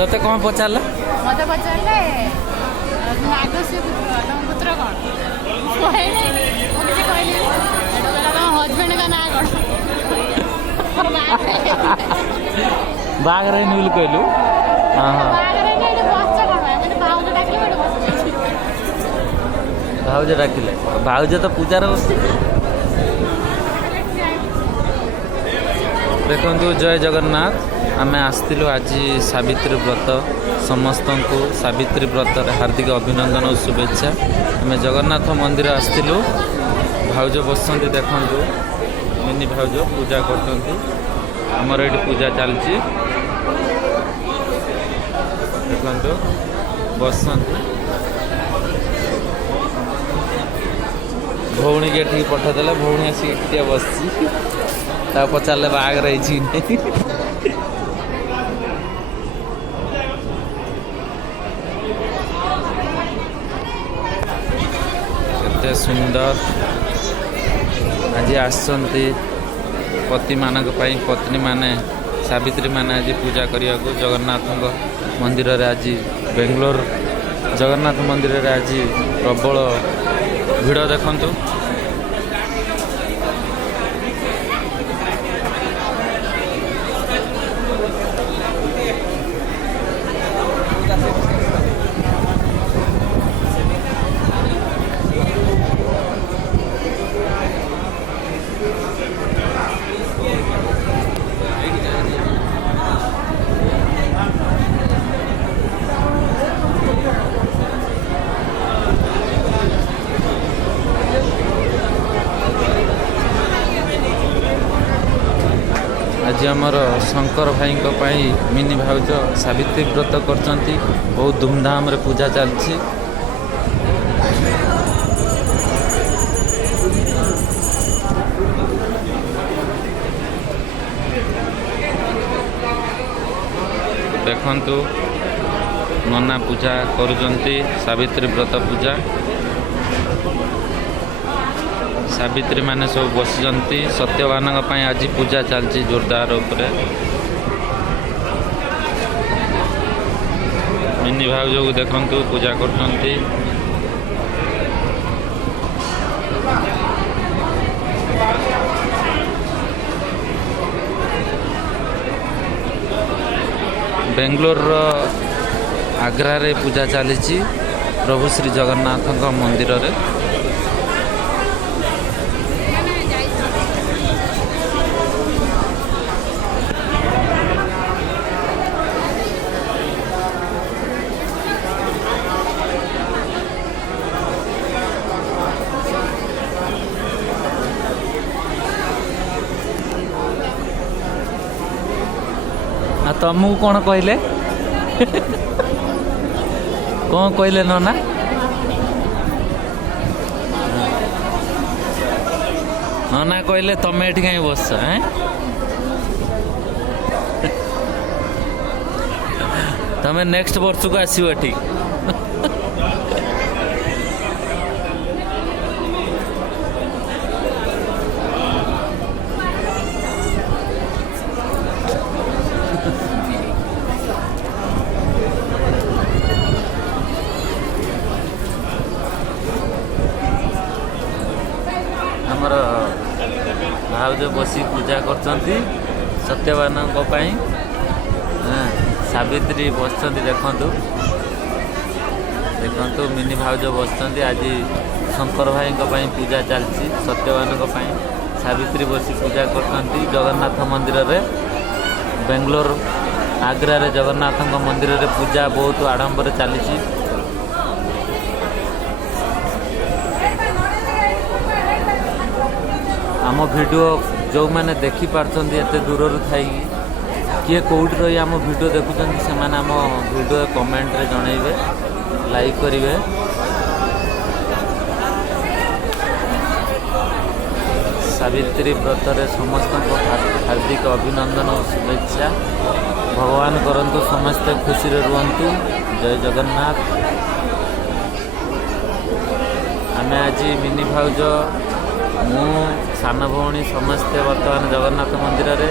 तोते कौन पचारा मत पचारे नागस्य पुत्र तुम पुत्र कौन हजबैंड का ना कौन बाघ रही बोली कहलु हाँ हाँ भाउज डाकिले भाउज तो पूजार बस देखु जय जगन्नाथ आम आसलु आज सावित्री व्रत समस्त को सावित्री व्रत हार्दिक अभिनंदन और शुभेच्छा आम जगन्नाथ मंदिर आसलु भाउज बसंती देखु मिनी भाउज पूजा करमर ये पूजा चलती देखु बसंती भौणी के ठीक पठादेला भौणी आसिक बस पचारे बाघ रही केते सुंदर आज आसती पति मान पत्नी माने सावित्री माने आज पूजा करने को जगन्नाथ मंदिर रे आज बेंगलोर जगन्नाथ मंदिर रे आज प्रबल भिड़ देखंतु आज आमर शंकर भाई मिनी भाउज सावित्री व्रत करचंती बहुत धूमधाम रे पूजा चलती देखंतु नना पूजा करुचंती सावित्री व्रत पूजा सावित्री माने सब बसिचंती सत्यवान आज पूजा चलती जोरदार उपरे मिनी भाउज को देखंतु पूजा करचंती बेंगलोर आग्रा रे पूजा चली प्रभु श्री जगन्नाथ मंदिर रे तुमको कौन कहले कौन कहले नना नना कहले तमें ये कहीं बस तमें नेक्स्ट वर्ष को आसो ठीक आमर भाउज बसी पूजा करचंती सत्यवान सावित्री बसचंती देखंतु देखंतु मिनी भाउज बसचंती आज शंकर भाई पूजा चलती सत्यवान सावित्री बसी पूजा करचंती जगन्नाथ मंदिर रे बेंगलोर आग्रा रे जगन्नाथ मंदिर रे पूजा बहुत आडंबर चली आम वीडियो जो मैंने देखी पार्छंती एते दूर थी किए कौट रही आम वीडियो देखुं से आम वीडियो कमेंट रे जनइबे लाइक करेंगे सावित्री व्रत रे समस्त हार्दिक अभिनंदन और शुभेच्छा भगवान करंतु समस्ते खुशी रे रुहंतु जय जगन्नाथ आम आज मिनी भाउज मु सान भौणी समस्ते बर्तमान जगन्नाथ मंदिर रे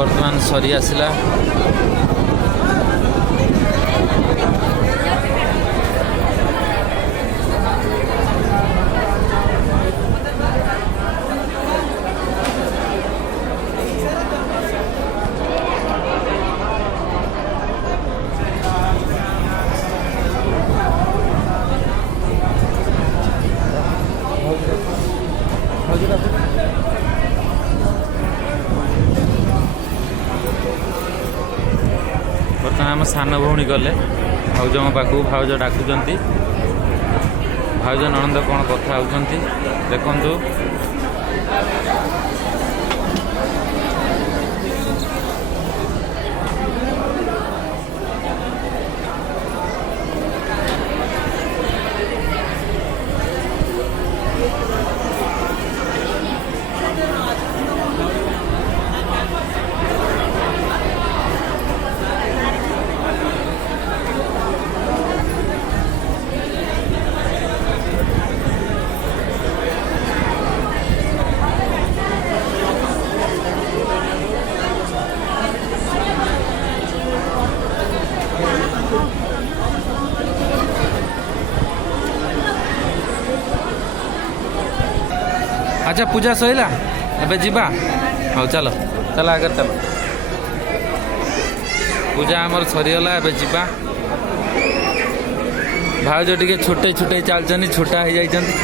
बर्तमान सरी आसला। बर्तमान आम सान भौणी गले भाउज पाखु भाउज डाकुचंती भाउज ननंद कौन कथा होउचंती देखंतु। अच्छा पूजा सैला एबे जीवा हाँ चलो चलो आगे चलो पूजा आमर सरीगला एबे जीवा। भाउज टिके छोटे छोटे चलछनी छोटा हो जाइछन्ती।